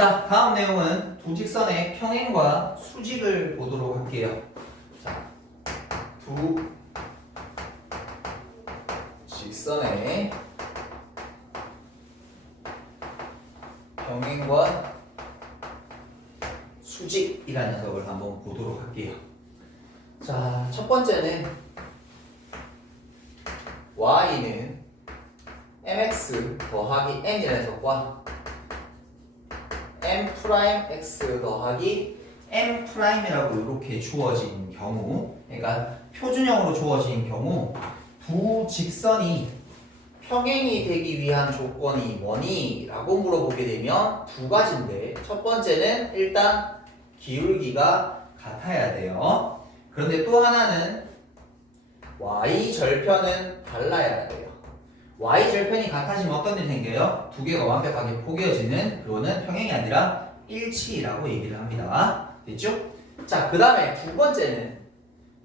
자, 다음 내용은 두 직선의 평행과 수직을 보도록 할게요. 자, 두 직선의 평행과 수직이라는 녀석을 한번 보도록 할게요. 자, 첫 번째는 y는 mx 더하기 n이라는 녀석과 m'x 더하기 m'이라고 이렇게 주어진 경우, 그러니까 표준형으로 주어진 경우 두 직선이 평행이 되기 위한 조건이 뭐니? 라고 물어보게 되면 두 가지인데, 첫 번째는 일단 기울기가 같아야 돼요. 그런데 또 하나는 y절편은 달라야 돼요. y절편이 같아지면 어떤 일이 생겨요? 두 개가 완벽하게 포개어지는, 그거는 평행이 아니라 일치라고 얘기를 합니다. 됐죠? 자, 그 다음에 두 번째는,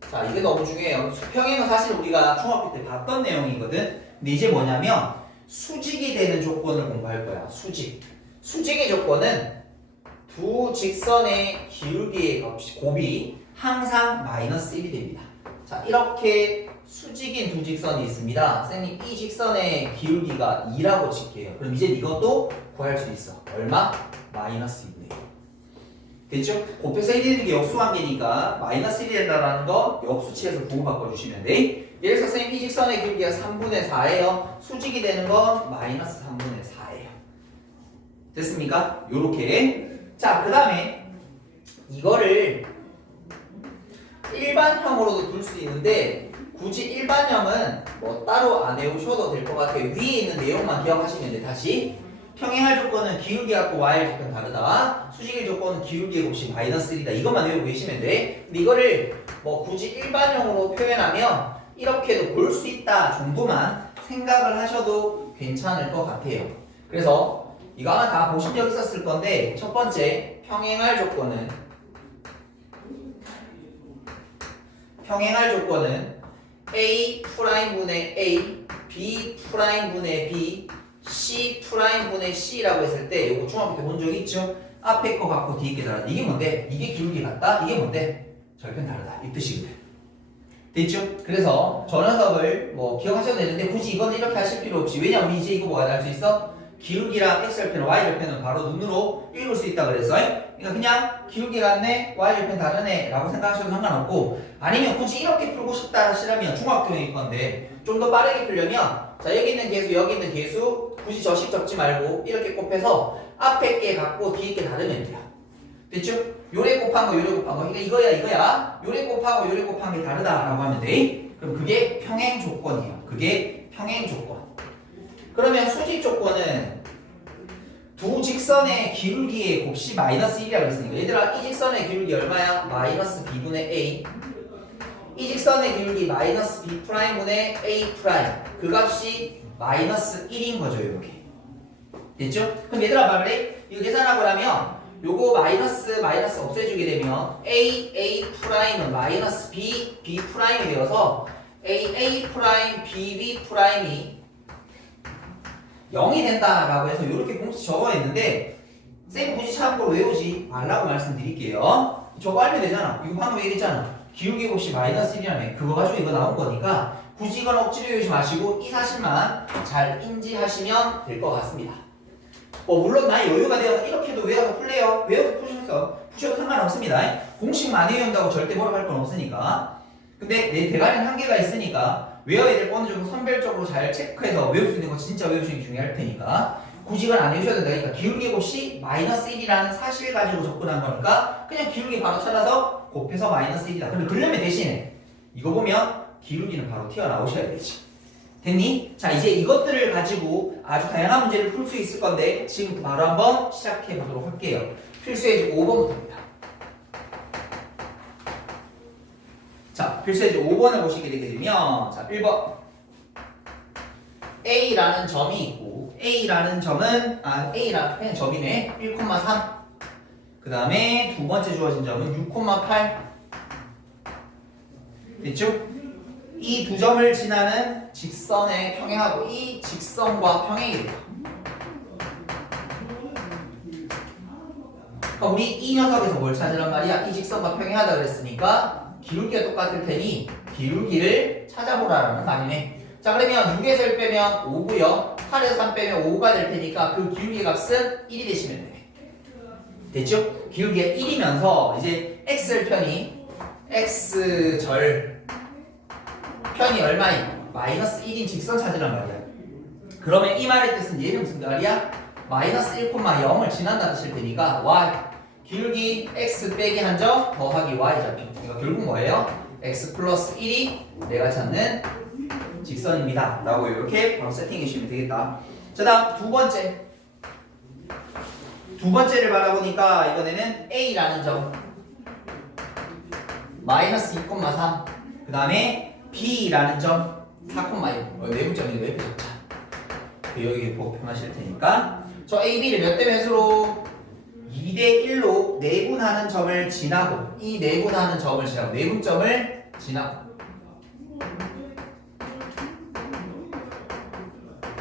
자, 이게 너무 중요해요. 수평행은 사실 우리가 중학교 때 봤던 내용이거든. 근데 이제 뭐냐면 수직이 되는 조건을 공부할 거야. 수직의 조건은 두 직선의 기울기의 곱이 항상 마이너스 1이 됩니다. 자, 이렇게 수직인 두 직선이 있습니다. 선생님, 이 직선의 기울기가 2라고 칠게요. 그럼 이제 이것도 구할 수 있어. 얼마? 마이너스 2네요. 됐죠? 곱해서 1이 되는 게 역수관계니까 마이너스 1이 된다는 거 역수치에서 부호 바꿔주시면 돼. 예를 들어서 선생님, 이 직선의 기울기가 3분의 4예요. 수직이 되는 건 마이너스 3분의 4예요. 됐습니까? 요렇게. 자, 그 다음에 이거를 일반형으로도 둘 수 있는데, 굳이 일반형은 뭐 따로 안 외우셔도 될 것 같아요. 위에 있는 내용만 기억하시면 돼. 다시 평행할 조건은 기울기 갖고 y의 조건 다르다. 수직의 조건은 기울기의 곱이 마이너스 1이다. 이것만 외우고 계시면 돼. 근데 이거를 뭐 굳이 일반형으로 표현하면 이렇게도 볼 수 있다 정도만 생각을 하셔도 괜찮을 것 같아요. 그래서 이거 아마 다 보신 적 있었을 건데, 첫 번째 평행할 조건은 A 프라임분의 A, B 프라임분의 B, C 프라임분의 C라고 했을 때, 이거 중학교 때 본 적 있죠? 앞에 거 갖고 뒤에 게 다르다. 이게 뭔데? 이게 기울기 같다? 이게 뭔데? 절편 다르다. 이 뜻이거든. 됐죠? 그래서 저 녀석을 뭐 기억하셔도 되는데, 굳이 이거는 이렇게 하실 필요 없이, 왜냐면 우리 이제 이거 뭐가 알 수 있어? 기울기랑 x절편, y절편은 바로 눈으로 읽을 수 있다 그랬어. 그러니까 그냥 기울기 같네, y절편 다르네 라고 생각하셔도 상관없고, 아니면 굳이 이렇게 풀고 싶다 하시라면 중학교일 건데 좀 더 빠르게 풀려면, 자, 여기 있는 계수 여기 있는 계수 굳이 저식 적지 말고 이렇게 곱해서 앞에 게 같고 뒤에 게 다르면 돼요. 됐죠? 요래 곱한 거 요래 곱한 거, 그러니까 이거야. 요래 곱하고 요래 곱한 게 다르다라고 하면 돼. 그럼 그게 평행 조건이에요. 그게 평행 조건. 그러면 수직 조건은 두 직선의 기울기의 곱이 마이너스 1이라고 했으니까, 얘들아, 이 직선의 기울기 얼마야? 마이너스 b분의 a. 이 직선의 기울기 마이너스 b 프라임분의 a 프라임. 그 값이 마이너스 1인 거죠, 이렇게. 됐죠? 그럼 얘들아, 말해. 이거 계산하고 나면 요거 마이너스 없애주게 되면 a 프라임은 마이너스 b 프라임이 되어서 a 프라임 b 프라임이 0이 된다라고 해서 이렇게 공식 적어 있는데, 쌤 굳이 참고로 외우지 말라고 말씀드릴게요. 저거 알면 되잖아. 이거 방금 얘기했잖아. 기울기 곱이 마이너스 1이라며. 그거 가지고 이거 나온 거니까 굳이 이건 억지로 외우지 마시고 이 사실만 잘 인지하시면 될 것 같습니다. 물론 나의 여유가 되어서 이렇게도 외워서 풀래요. 외워서 푸셔도 상관없습니다. 공식 많이 외운다고 절대 뭐라고 할 건 없으니까. 근데 내 대가리는 한계가 있으니까 외워야 될 거 어느 정도 선별적으로 잘 체크해서 외울 수 있는 거 진짜 외우시는 게 중요할 테니까 굳이 이건 안 외우셔도 된다. 그러니까 기울기 곱이 마이너스 1이라는 사실 가지고 접근한 거니까 그냥 기울기 바로 찾아서 곱해서 마이너스 1이다. 근데 그러면 대신에 이거 보면 기울기는 바로 튀어나오셔야 되지. 됐니? 자, 이제 이것들을 가지고 아주 다양한 문제를 풀 수 있을 건데 지금부터 바로 한번 시작해 보도록 할게요. 필수예제 5번부터입니다. 자, 필수예제 5번을 보시게 되게 되면, 자, 1번 A라는 점이 있고, A라는 점은 A라는 그냥 점이네. 1,3. 그 다음에 두 번째 주어진 점은 6,8. 됐죠? 이 두 점을 지나는 직선의 평행하고 이 직선과 평행이 돼요. 그럼 우리 이 녀석에서 뭘 찾으란 말이야? 이 직선과 평행하다 그랬으니까 기울기가 똑같을 테니 기울기를 찾아보라라는 말이네. 자, 그러면 6에서 1 빼면 5고요. 8에서 3 빼면 5가 될 테니까 그 기울기 값은 1이 되시면 돼. 됐죠? 기울기가 1이면서 이제 x절편이 x절 편이 얼마인? 마이너스 1인 직선 찾으란 말이야. 그러면 이 말의 뜻은 얘는 무슨 말이야? 마이너스 1,0을 지난다는 뜻일 테니까 y 기울기 x 빼기 한 점 더하기 y 좌표. 그러니까 결국 뭐예요? x 플러스 1이 내가 찾는 직선입니다. 라고 이렇게 바로 세팅해 주시면 되겠다. 자, 다음 두 번째를 바라보니까 이번에는 a라는 점 마이너스 2,3 그 다음에 b라는 점 4,1 내분점이 왜 이렇게 적자? 여기 보고 편하실 테니까 저 a, b를 몇 대 몇으로 2대 1로 내분하는 점을 지나고 이 내분하는 점을 지나고 내분점을 지나고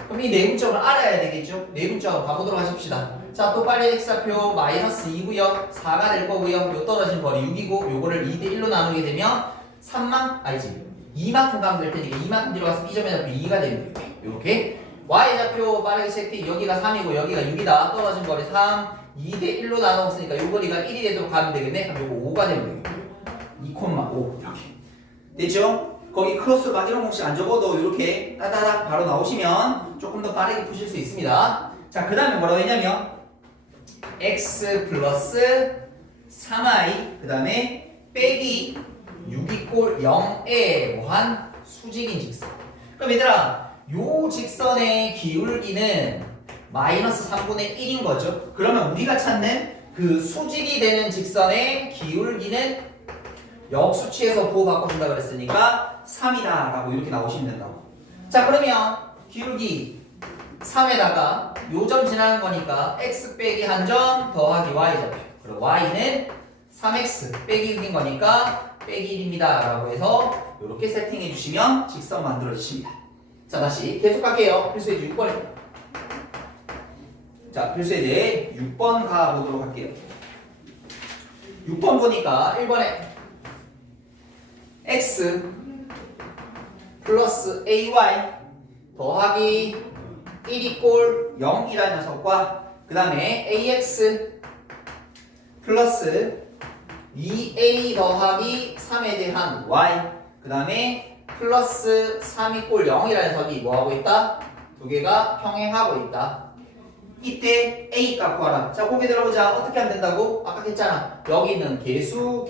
그럼 이 내분점을 알아야 되겠죠? 내분점 가보도록 하십시다. 자, 또 빨리 x좌표 마이너스 2고요 4가 될 거고요. 요 떨어진 거리 6이고 요거를 2대 1로 나누게 되면 2만큼 가면 될 테니까 2만큼 들어가서 이 점의 좌표 2가 되는 거예요. 요렇게 y좌표 빠르게 세팅 여기가 3이고 여기가 6이다. 떨어진 거리 3 2대 1로 나눴으니까 요 거리가 1이 되도록 가면 되겠네. 그럼 요거 5가 되면 되겠네. 2,5 이렇게 됐죠? 거기 크로스가 이런 공식 안 적어도 이렇게 따다닥 바로 나오시면 조금 더 빠르게 푸실 수 있습니다. 자, 그 다음에 뭐라고 했냐면 x 플러스 3i 그 다음에 빼기 6이 꼴 0에 뭐한 수직인 직선. 그럼 얘들아 요 직선의 기울기는 마이너스 3분의 1인 거죠. 그러면 우리가 찾는 그 수직이 되는 직선의 기울기는 역수치에서 부호 바꿔준다 그랬으니까 3이다 라고 이렇게 나오시면 된다고. 자, 그러면 기울기 3에다가 요 점 지나는 거니까 x 빼기 한 점 더하기 y 좌표. 그리고 y는 3x 빼기 6인 거니까 빼기 1입니다 라고 해서 이렇게 세팅해 주시면 직선 만들어지십니다. 자, 다시 계속 갈게요. 필수예제 6번입니다. 자, 필수예제 6번 가보도록 할게요. 6번 보니까 1번에 x 플러스 ay 더하기 1이 꼴 0이라는 녀석과 그 다음에 ax 플러스 2a 더하기 3에 대한 y 그 다음에 플러스 3이 꼴 0이라는 녀석이 뭐하고 있다? 두 개가 평행하고 있다. 이때 a 값 구하라. 자, 고개 들어보자. 어떻게 하면 된다고? 아까 했잖아. 여기 있는 개수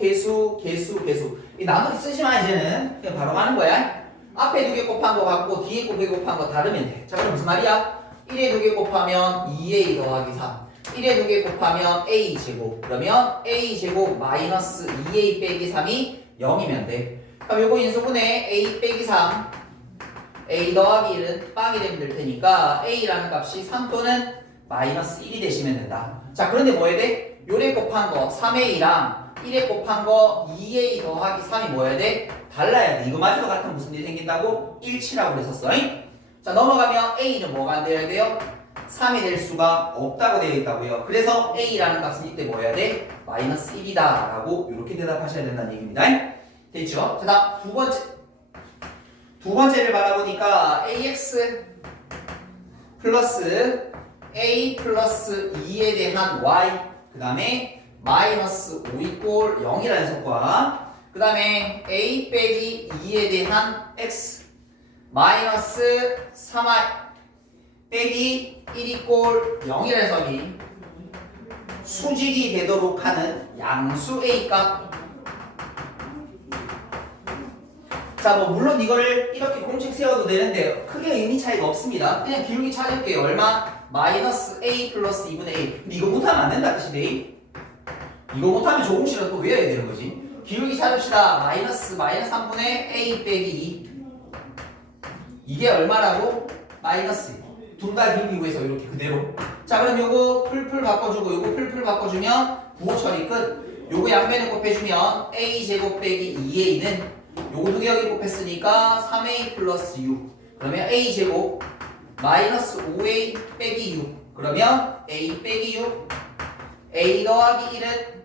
이 나누기 쓰지 마. 이제는 그냥 바로 가는 거야. 앞에 두 개 곱한 거 같고 뒤에 두 개 곱한 거 다르면 돼. 자, 그럼 무슨 말이야? 1에 두 개 곱하면 2a 더하기 3 1에 두 개 곱하면 a 제곱 그러면 a 제곱 마이너스 2a 빼기 3이 0이면 돼. 그럼 요거 인수분해 a 빼기 3 a 더하기 1은 빵이 되면 될 테니까 a라는 값이 3 또는 마이너스 1이 되시면 된다. 자, 그런데 뭐 해야 돼? 요래 곱한 거 3a랑 1에 곱한 거 2a 더하기 3이 뭐 해야 돼? 달라야 돼. 이거마저도 같으면 무슨 일이 생긴다고? 일치라고 그랬었어. 자, 넘어가면 a는 뭐가 안 돼야 돼요? 3이 될 수가 없다고 되어 있다고요. 그래서 a라는 값은 이때 뭐 해야 돼? 마이너스 1이다 라고 이렇게 대답하셔야 된다는 얘기입니다. 됐죠? 자, 다음 두 번째를 바라보니까 ax 플러스 a 플러스 2에 대한 y 그 다음에 마이너스 5이 꼴 0이라는 녀석과 그 다음에 a 빼기 2에 대한 x 마이너스 3y 빼기 1이 꼴 0이라는 녀석이 수직이 되도록 하는 양수 a 값. 자, 뭐 물론 이거를 이렇게 공식 세워도 되는데 크게 의미 차이가 없습니다. 그냥 기울기 찾을게요. 얼마? 마이너스 a 플러스 2분의 a. 근데 이거 못하면 안 된다 뜻이네. 이거 못하면 조공식을 또 외워야 되는 거지. 기울기 찾읍시다. 마이너스 3분의 a 빼기 2. 이게 얼마라고? 마이너스. 둘 다 기울기 구해서 이렇게 그대로. 자, 그럼 요거 풀풀 바꿔주고 요거 풀풀 바꿔주면 부호 처리 끝. 요거 양변에 곱해주면 a 제곱 빼기 2a는 요거 두 개 여기 곱했으니까 3a 플러스 6. 그러면 a 제곱 마이너스 5a 빼기 6. 그러면 a 빼기 6 a 더하기 1은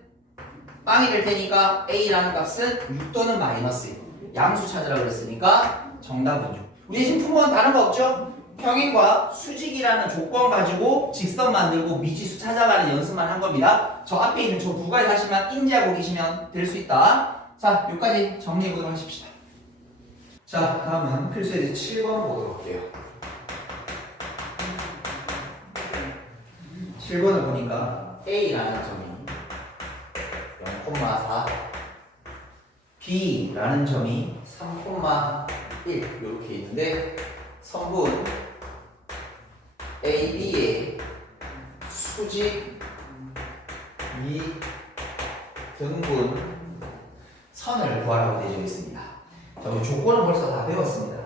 빵이 될 테니까 a라는 값은 6 또는 마이너스 1. 양수 찾으라고 그랬으니까 정답은 6. 우리 지금 품은 다른 거 없죠? 평행과 수직이라는 조건 가지고 직선 만들고 미지수 찾아가는 연습만 한 겁니다. 저 앞에 있는 저 두 가지 하시면 인지하고 계시면 될 수 있다. 자, 여기까지 정리해 보도록 하십시다. 자, 다음은 필수예제 7번 보도록 할게요. 7번을 보니까 A라는 점이 0,4 B라는 점이 3,1 이렇게 있는데 성분 AB의 수직 미 등분 선을 구하라고 되어 있습니다. 자, 우리 조건은 벌써 다 배웠습니다.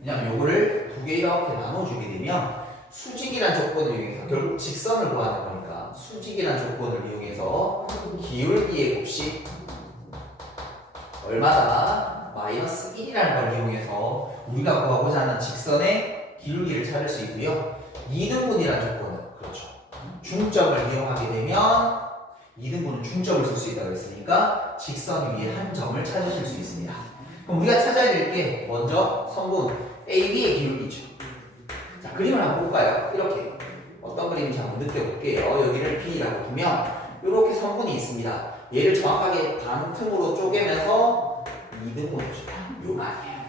왜냐하면 요거를 두 개 이렇게 나눠주게 되면 수직이란 조건을 이용해서 결국 직선을 구하는 거니까 수직이란 조건을 이용해서 기울기의 곱식 얼마다 마이너스 1이라는 걸 이용해서 우리가 구하고자 하는 직선의 기울기를 찾을 수 있고요. 2등분이라는 조건은 그렇죠. 중점을 이용하게 되면 2등분은 중점을 쓸 수 있다고 했으니까 직선 위에 한 점을 찾으실 수 있습니다. 그럼 우리가 찾아야 될 게 먼저 성분 AB의 기울기죠. 자, 그림을 한번 볼까요? 이렇게 어떤 그림인지 한번 느껴볼게요. 여기를 B라고 두면 이렇게 성분이 있습니다. 얘를 정확하게 반틈으로 쪼개면서 2등분을 줍니다. 요 말이에요.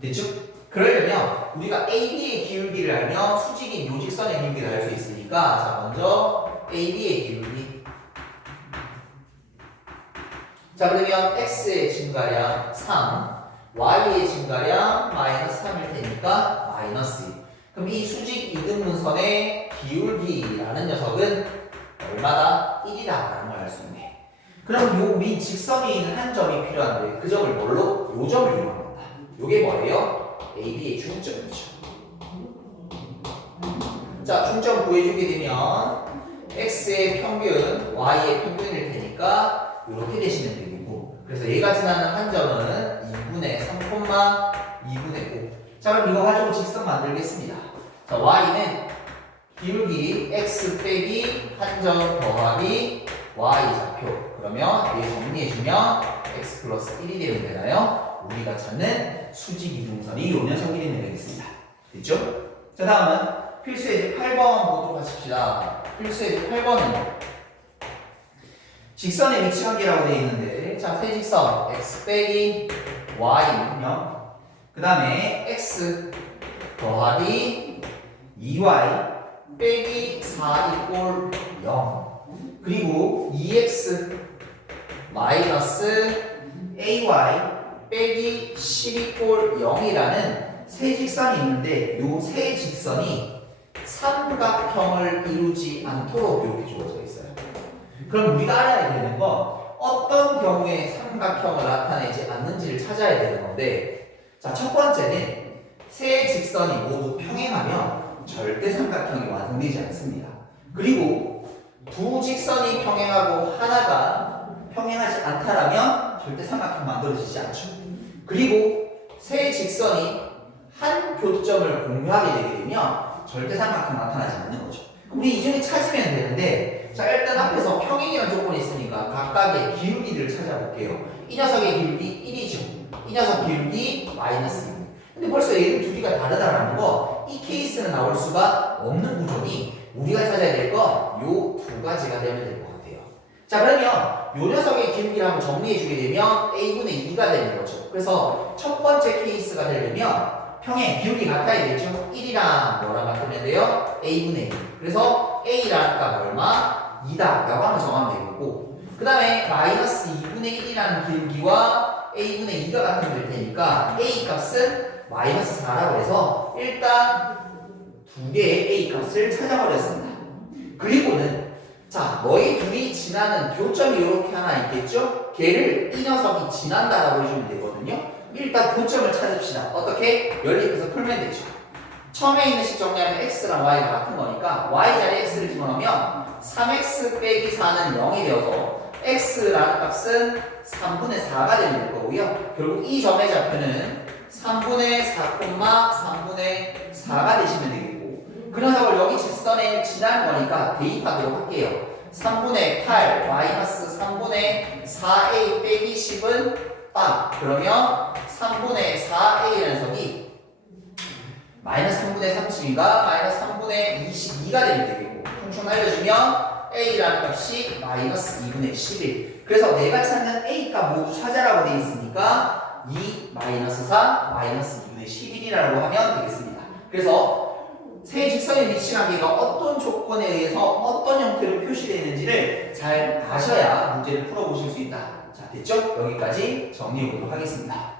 됐죠? 그러려면 우리가 AB의 기울기를 알면 수직인 요직선의 기울기를 알 수 있으니까 자, 먼저 AB의 기울기. 자, 그러면 X의 증가량 3, Y의 증가량 마이너스 3일 테니까 마이너스 2. 그럼 이 수직 이등분선의 기울기라는 녀석은 얼마다? 1이다라는 걸 알 수 있네. 그럼 요 위 직선에 있는 한 점이 필요한데 그 점을 뭘로? 요 점을 이용합니다. 요게 뭐예요? AB의 중점이죠. 자, 중점 구해주게 되면 X의 평균, Y의 평균일 테니까 이렇게 되시면 되겠고, 그래서 얘가 지나는 한 점은 2분의 3,2분의 5. 자, 그럼 이거 가지고 직선 만들겠습니다. 자, Y는 기울기 X 빼기 한 점 더하기 Y 좌표. 그러면 얘 정리해주면 X 플러스 1이 되면 되나요? 우리가 찾는 수직 이등분선이 요 녀석이 되면 되겠습니다. 됐죠? 자, 다음은 필수예제 8번 보도록 하십시다. 필수예제 8번은 직선의 위치 관계라고 되어 있는데, 자, 세 직선 X 빼기 Y면 그 다음에 X 더하기 2Y 빼기 4 이꼴 0 그리고 2X 마이너스 AY 빼기 10 이꼴 0이라는 세 직선이 있는데 요 세 직선이 삼각형을 이루지 않도록 이렇게 주어져 있어요. 그럼 우리가 알아야 되는 건 어떤 경우에 삼각형을 나타내지 않는지를 찾아야 되는 건데, 자, 첫 번째는 세 직선이 모두 평행하면 절대 삼각형이 완성되지 않습니다. 그리고 두 직선이 평행하고 하나가 평행하지 않다라면 절대 삼각형 만들어지지 않죠. 그리고 세 직선이 한 교점을 공유하게 되게 되면 절대 삼각형 나타나지 않는 거죠. 우리 이 중에 찾으면 되는데, 자, 일단 앞에서 평행이라는 조건이 있으니까 각각의 기울기를 찾아볼게요. 이 녀석의 기울기 1이죠. 이 녀석 기울기 마이너스 2. 근데 벌써 얘들 두 개가 다르다라는 거, 이 케이스는 나올 수가 없는 구조니 우리가 찾아야 될 건 요 두 가지가 되면 될 것 같아요. 자, 그러면 요 녀석의 기울기를 한번 정리해주게 되면 A분의 2가 되는 거죠. 그래서 첫 번째 케이스가 되려면 평행 기울기 같아야 되죠. 1이랑 뭐랑 같으면 돼요? A분의 2. 그래서 A라는 값 얼마? 2다 라고 하면 정하면 되겠고, 그 다음에 마이너스 2분의 1이라는 기울기와 A분의 2가 같으면 될 테니까 A 값은 마이너스 4라고 해서 일단 두 개의 A 값을 찾아버렸습니다. 그리고는 자, 너희 둘이 지나는 교점이 이렇게 하나 있겠죠? 걔를 이 녀석이 지난다라고 해주면 되거든요. 일단 교점을 찾읍시다. 어떻게? 연립해서 풀면 되죠. 처음에 있는 식 정리하면 x랑 y가 같은 거니까 y 자리에 x를 집어넣으면 3x 빼기 4는 0이 되어서 x라는 값은 3분의 4가 되는 거고요. 결국 이 점의 좌표는 3분의 4, 3분의 4가 되시면 되겠고, 그 녀석을 여기 직선에 지나는 거니까 대입하도록 할게요. 3분의 8 마이너스 3분의 4a 빼기 10은 빵. 그러면 3분의 4a라는 석이 마이너스 3분의 30인가 마이너스 3분의 22가 되면 되겠고 funk션 알려주면 a라는 값이 마이너스 2분의 11. 그래서 내가 찾는 a 값 모두 찾아라고 되어 있으니까 2 마이너스 4 마이너스 2분의 11이라고 하면 되겠습니다. 그래서 세 직선의 위치 관계가 어떤 조건에 의해서 어떤 형태로 표시되는지를 잘 아셔야 문제를 풀어보실 수 있다. 자, 됐죠? 여기까지 정리해 보도록 하겠습니다.